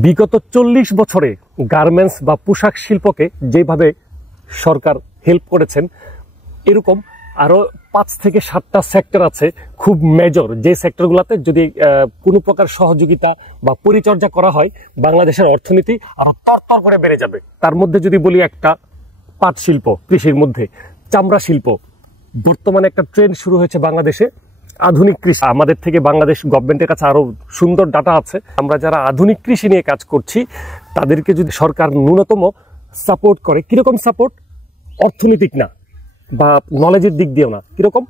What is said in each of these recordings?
বিগত 40 বছরে গার্মেন্টস বা পোশাক শিল্পকে যেভাবে সরকার হেল্প করেছেন, এরকম আরো 5 থেকে 7টা সেক্টর আছে খুব মেজর, যে সেক্টরগুলোতে যদি কোনো প্রকার সহযোগিতা বা পরিচর্যা করা হয়, বাংলাদেশের অর্থনীতি আরো তরতর করে বেড়ে যাবে। তার মধ্যে যদি বলি, একটা পাট শিল্প, কৃষির মধ্যে চামড়া শিল্প। বর্তমানে একটা ট্রেন্ড শুরু হয়েছে বাংলাদেশে, আধুনিক কৃষি। আমাদের থেকে বাংলাদেশ গভর্নমেন্টের কাছে আরো সুন্দর ডাটা আছে। আমরা যারা আধুনিক কৃষি নিয়ে কাজ করছি, তাদেরকে যদি সরকার ন্যূনতম সাপোর্ট করে, কিরকম সাপোর্ট? অর্থনৈতিক না বা নলেজের দিক দিয়েও না, কিরকম?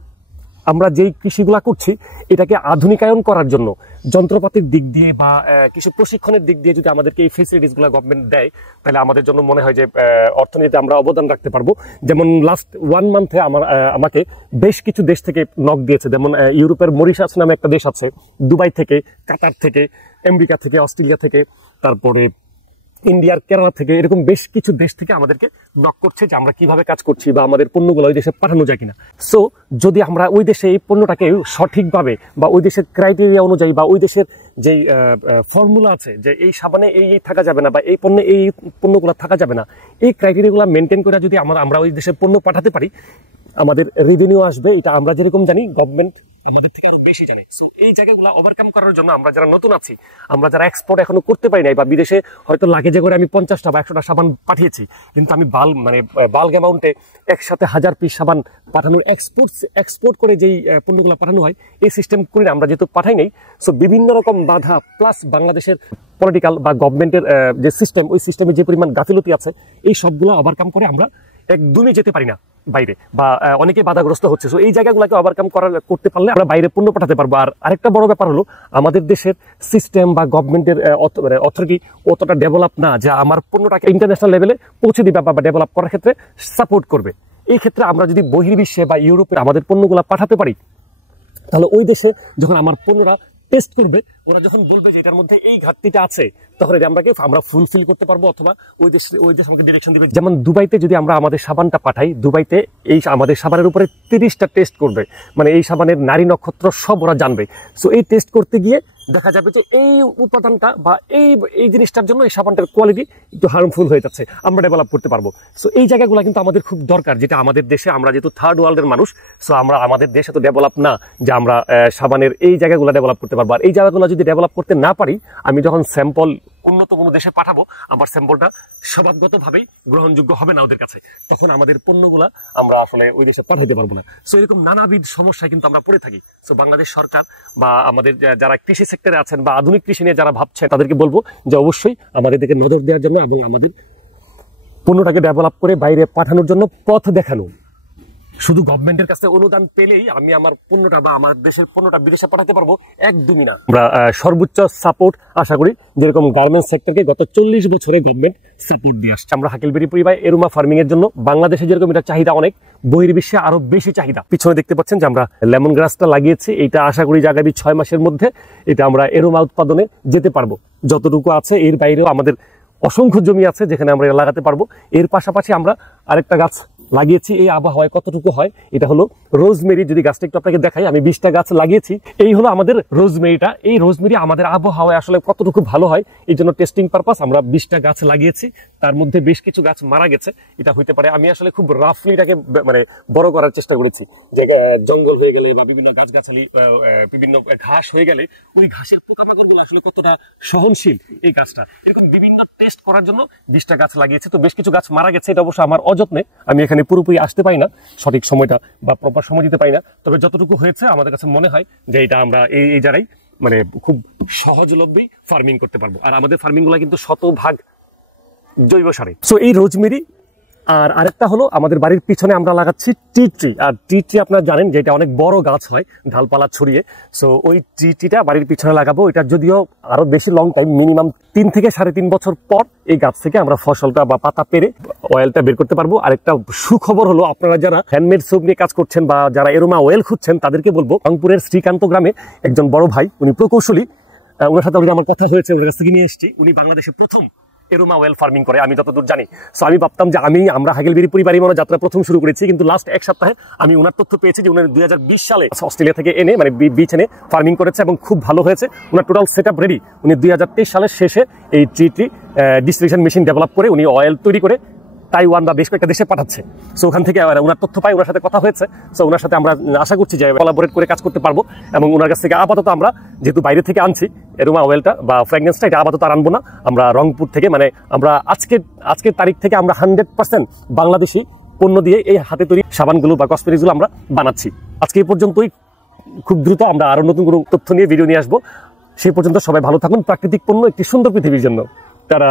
আমরা যেই কৃষিগুলা করছি এটাকে আধুনিকায়ন করার জন্য যন্ত্রপাতির দিক দিয়ে বা কিছু প্রশিক্ষণের দিক দিয়ে যদি আমাদেরকে এই ফেসিলিটিসগুলো গভর্নমেন্ট দেয়, তাহলে আমাদের জন্য মনে হয় যে অর্থনীতিতে আমরা অবদান রাখতে পারবো। যেমন লাস্ট 1 মান্থে আমাকে বেশ কিছু দেশ থেকে নক দিয়েছে। যেমন ইউরোপের মরিশাস নামে একটা দেশ আছে, দুবাই থেকে, কাতার থেকে, আমেরিকা থেকে, অস্ট্রেলিয়া থেকে, তারপরে ইন্ডিয়ার কেরালা থেকে, এরকম বেশ কিছু দেশ থেকে আমাদেরকে নক করছে যে আমরা কিভাবে কাজ করছি বা আমাদের পণ্যগুলো ওই দেশে পাঠানো যায় কিনা। সো যদি আমরা ওই দেশে এই পণ্যটাকে সঠিকভাবে বা ওই দেশের ক্রাইটেরিয়া অনুযায়ী বা ওই দেশের যেই ফর্মুলা আছে যে এই সাবানে এই থাকা যাবে না বা এই পণ্যে এই পণ্যগুলো থাকা যাবে না, এই ক্রাইটেরিয়াগুলো মেনটেন করে যদি আমরা ওই দেশের পণ্য পাঠাতে পারি, আমাদের রেভিনিউ আসবে। এটা আমরা যেরকম জানি, গভর্নমেন্ট আমাদের থেকে আরো বেশি জানে। সো এই জায়গাগুলো ওভারকাম করার জন্য আমরা যারা নতুন আছি, আমরা যারা এক্সপোর্ট এখনো করতে পারি নাই, বা বিদেশে হয়তো লাগেজে করে আমি 50টা বা 100টা সাবান পাঠিয়েছি, কিন্তু আমি বাল্ক অ্যামাউন্টে একসাথে 1000 পিস সাবান পাঠানোর এক্সপোর্ট করে যেই পণ্যগুলো পাঠানো হয়, এই সিস্টেম করে আমরা যেহেতু পাঠাই নাই, সো বিভিন্ন রকম বাধা প্লাস বাংলাদেশের পলিটিক্যাল বা গভর্নমেন্টের যে সিস্টেম, ওই সিস্টেমে যে পরিমাণ গাফিলতি আছে, এই সবগুলো ওভারকাম করে আমরা একদমই যেতে পারি না বাইরে, বা অনেকে বাধাগ্রস্ত হচ্ছে। সো এই জায়গাগুলোকে ওভারকাম করতে পারলে আমরা বাইরে পণ্য পাঠাতে পারবো। আর আরেকটা বড় ব্যাপার হলো, আমাদের দেশের সিস্টেম বা গভর্নমেন্টের অথরিটি অতটা ডেভেলপ না যে আমার পণ্যটাকে ইন্টারন্যাশনাল লেভেলে পৌঁছে দিবে বা ডেভেলপ করার ক্ষেত্রে সাপোর্ট করবে। এই ক্ষেত্রে আমরা যদি বহির্বিশ্বে বা ইউরোপে আমাদের পণ্যগুলো পাঠাতে পারি, তাহলে ওই দেশে যখন আমার পণ্যরা টেস্ট করবে, ওরা যখন বলবে যে এটার মধ্যে এই ঘাটতিটা আছে, তখন এটা আমরা ফুলফিল করতে পারবো, অথবা ওই দেশ আমাকে ডিরেকশন দিবে। যেমন দুবাইতে যদি আমরা আমাদের সাবানটা পাঠাই, দুবাইতে এই আমাদের সাবানের উপরে 30টা টেস্ট করবে, মানে এই সাবানের নারী নক্ষত্র সব ওরা জানবে। সো এই টেস্ট করতে গিয়ে দেখা যাবে যে এই উপাদানটা বা এই জিনিসটার জন্য এই সাবানটার কোয়ালিটি একটু হার্মফুল হয়ে যাচ্ছে, আমরা ডেভেলপ করতে পারবো। সো এই জায়গাগুলো কিন্তু আমাদের খুব দরকার, যেটা আমাদের দেশে, আমরা যেহেতু থার্ড ওয়ার্ল্ডের মানুষ, সো আমাদের দেশে তো ডেভেলপ না যে আমরা সাবানের এই জায়গাগুলো ডেভেলপ করতে পারবো। আর এই জায়গাগুলো যদি ডেভেলপ করতে না পারি, আমি যখন স্যাম্পল উন্নত কোনো দেশে পাঠাবো, আমার স্যাম্পলটা স্বভাবগতভাবেই গ্রহণযোগ্য হবে না ওদের কাছে, তখন আমাদের পণ্যগুলা আমরা আসলে ওই দেশে পাঠাতে পারবো না। সো এরকম নানাবিধ সমস্যায় কিন্তু আমরা পড়ে থাকি। সো বাংলাদেশ সরকার বা আমাদের যারা কৃষি সেক্টরে আছেন বা আধুনিক কৃষি নিয়ে যারা ভাবছেন, তাদেরকে বলবো যে অবশ্যই আমাদের দিকে নজর দেওয়ার জন্য এবং আমাদের পণ্যটাকে ডেভেলপ করে বাইরে পাঠানোর জন্য পথ দেখানো। শুধু গভর্নমেন্টের কাছে অনুদান পেলেই আমি আমার পণ্যটা বা আমার দেশের পণ্যটা বিদেশে পাঠাতে পারবো, একদমই না। আমরা সর্বোচ্চ সাপোর্ট আশা করি, যেরকম গার্মেন্টস সেক্টরকে গত 40 বছরে গভর্নমেন্ট সাপোর্ট দিয়ে আসছে। আমরা হাকিলবেরি পরিবার এরোমা ফার্মিং এর জন্য বাংলাদেশে যেরকম এটা চাহিদা অনেক, বহির্বিশ্বে আরো বেশি চাহিদা। পিছনে দেখতে পাচ্ছেন যে আমরা লেমন গ্রাসটা লাগিয়েছি, এটা আশা করি আগামী 6 মাসের মধ্যে এটা আমরা এরোমা উৎপাদনে যেতে পারবো। যতটুকু আছে এর বাইরেও আমাদের অসংখ্য জমি আছে যেখানে আমরা লাগাতে পারবো। এর পাশাপাশি আমরা আরেকটা গাছ লাগিয়েছি, এই আবহাওয়ায় কতটুকু হয়, এটা হলো রোজমেরি। যদি গাছটা একটু আপনাকে দেখাই, আমি 20টা গাছ লাগিয়েছি। এই হলো আমাদের রোজমেরিটা। এই রোজমেরি আমাদের আবহাওয়ায় আসলে কতটুকু ভালো হয়, এই জন্য টেস্টিং পারপাস আমরা 20টা গাছ লাগিয়েছি। তার মধ্যে বেশ কিছু গাছ মারা গেছে, এটা হইতে পারে। আমি আসলে খুব রাফলি এটাকে বড় করার চেষ্টা করেছি, যে জঙ্গল হয়ে গেলে বা বিভিন্ন গাছগাছালি বিভিন্ন ঘাস হয়ে গেলে ওই ঘাসের পোকামাকড়গুলো আসলে কতটা সহনশীল এই গাছটা, এরকম বিভিন্ন টেস্ট করার জন্য 20টা গাছ লাগিয়েছে। তো বেশ কিছু গাছ মারা গেছে, এটা অবশ্য আমার অযত্নে, আমি এখানে পুরোপুরি আসতে পারি না, সঠিক সময়টা বা প্রপার সময় দিতে পারি না। তবে যতটুকু হয়েছে আমাদের কাছে মনে হয় যে এটা আমরা এই যারাই খুব সহজলভ্যই ফার্মিং করতে পারবো। আর আমাদের ফার্মিং গুলা কিন্তু 100% জৈব সারে। সো এই রোজমেরি। আর আরেকটা হলো আমাদের বাড়ির পিছনে আমরা লাগাচ্ছি টি ট্রি। আর টি ট্রি আপনারা জানেন যে এটা অনেক বড় গাছ হয় ডালপালা ছড়িয়ে। সো ওই টি ট্রিটা বাড়ির পিছনে লাগাবো। এটা যদিও আরো বেশি লং টাইম, মিনিমাম 3 থেকে 3.5 বছর পর এই গাছ থেকে আমরা ফসলটা বা পাতা পেরে অয়েলটা বের করতে পারবো। আরেকটা সুখবর হলো, আপনারা যারা হ্যান্ডমেড সোপ নিয়ে কাজ করছেন বা যারা এরোমা অয়েল খুঁজছেন, তাদেরকে বলবো, রংপুরের শ্রীকান্ত গ্রামে একজন বড় ভাই, উনি প্রকৌশলী, ওনার সাথে আমার কথা হয়েছে, ওনার কাছ থেকে নিয়ে এসেছি। উনি বাংলাদেশে প্রথম এরোমা অয়েল ফার্মিং করে আমি যতদূর জানি। সো আমি ভাবতাম যে আমরা হাগেলবেরি পরিবারই মনে যাত্রা প্রথম শুরু করেছি, কিন্তু লাস্ট এক সপ্তাহে আমি ওনার তথ্য পেয়েছি যে উনি 2020 সালে অস্ট্রেলিয়া থেকে এনে মানে বীজ এনে ফার্মিং করেছে এবং খুব ভালো হয়েছে। ওনার টোটাল সেট আপ রেডি। উনি 2023 সালের শেষে এই ট্রি ডিস্টিলেশন মেশিন ডেভেলপ করে উনি অয়েল তৈরি করে তাইওয়ান বা বেশ কয়েকটা দেশে পাঠাচ্ছে। সো ওখান থেকে ওনার তথ্য পাই, ওনার সাথে কথা হয়েছে। সো ওনার সাথে আমরা আশা করছি যে কোলাবোরেট করে কাজ করতে পারবো। এবং ওনার কাছ থেকে আপাতত আমরা যেহেতু বাইরে থেকে আনছি এরোমা অয়েলটা বা ফ্র্যাগনেন্সটা, এটা আপাতত আর আনবো না। আমরা রংপুর থেকে মানে আমরা আজকের তারিখ থেকে আমরা 100% বাংলাদেশি পণ্য দিয়ে এই হাতে তৈরি সাবানগুলো বা কসমেটিক্সগুলো আমরা বানাচ্ছি। আজকে এই পর্যন্তই। খুব দ্রুত আমরা আরো নতুন কোনো তথ্য নিয়ে ভিডিও নিয়ে আসবো। সেই পর্যন্ত সবাই ভালো থাকুন। প্রাকৃতিক পণ্য একটি সুন্দর পৃথিবীর জন্য। তারা